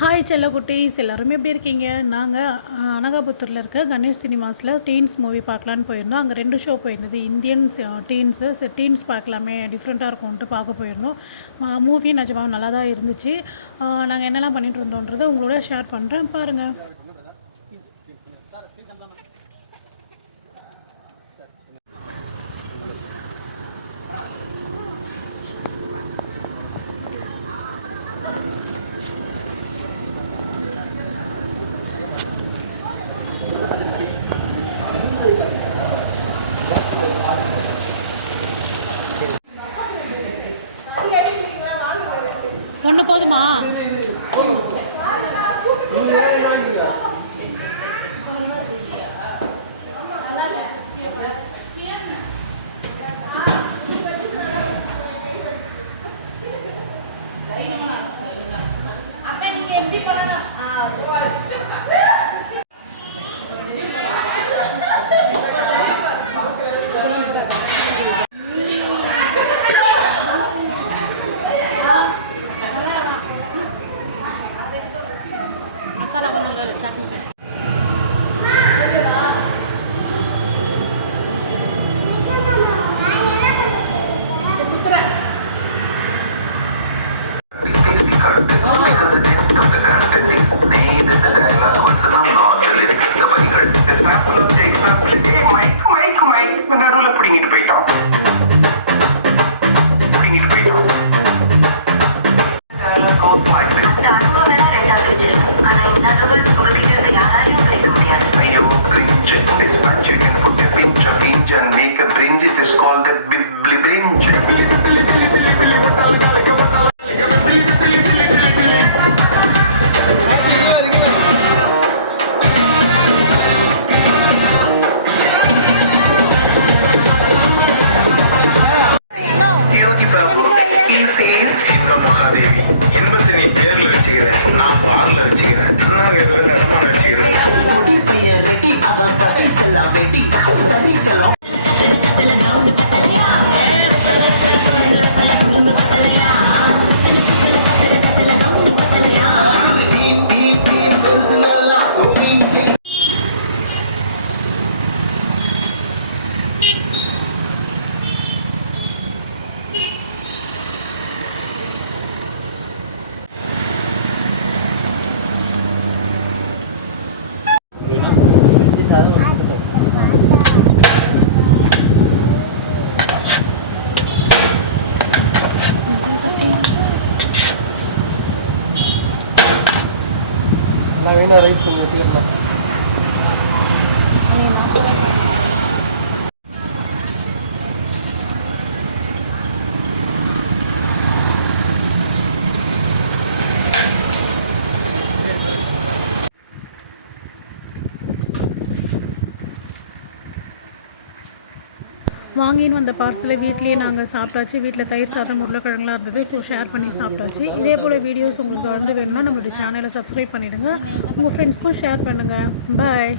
Hi செல்லக்குட்டீஸ், எல்லோருமே எப்படி இருக்கீங்க? நாங்கள் அனகாபுத்தூரில் இருக்க கணேஷ் சினிமாஸில் டீன்ஸ் மூவி பார்க்கலான்னு போயிருந்தோம். அங்கே 2 ஷோ போயிருந்தது. இந்தியன்ஸ் டீன்ஸ் பார்க்கலாமே, டிஃப்ரெண்ட்டாக இருக்கும்ன்ட்டு பார்க்க போயிருந்தோம். மூவி நிஜமாக நல்லா தான் இருந்துச்சு. நாங்கள் என்னெல்லாம் பண்ணிட்டு இருந்தோன்றதை உங்களோட ஷேர் பண்ணுறேன், பாருங்கள். ஒன்று போதுமா? எப்படி பண்ணலாம்? மகாதேவி இன்பத்தை நீ பேர்ல வச்சுக்கிறேன், நான் பால்ல வச்சுக்கிறேன், வச்சுக்கிறேன். நான் வேணா ரைஸ் கொஞ்சம் வச்சுக்கிறேன். வாங்கின்னு வந்த பார்சலை வீட்லேயே நாங்கள் சாப்பிட்டாச்சு. வீட்டில் தயிர் சாதம் உருளைக்கிழங்குலாம் இருந்தது. ஸோ ஷேர் பண்ணி சாப்பிட்டாச்சு. இதே போல் வீடியோஸ் உங்களுக்கு வேணும்னா நம்மளுடைய சேனலை சப்ஸ்கிரைப் பண்ணிவிடுங்க. உங்கள் ஃப்ரெண்ட்ஸ்க்கும் ஷேர் பண்ணுங்கள். பாய்.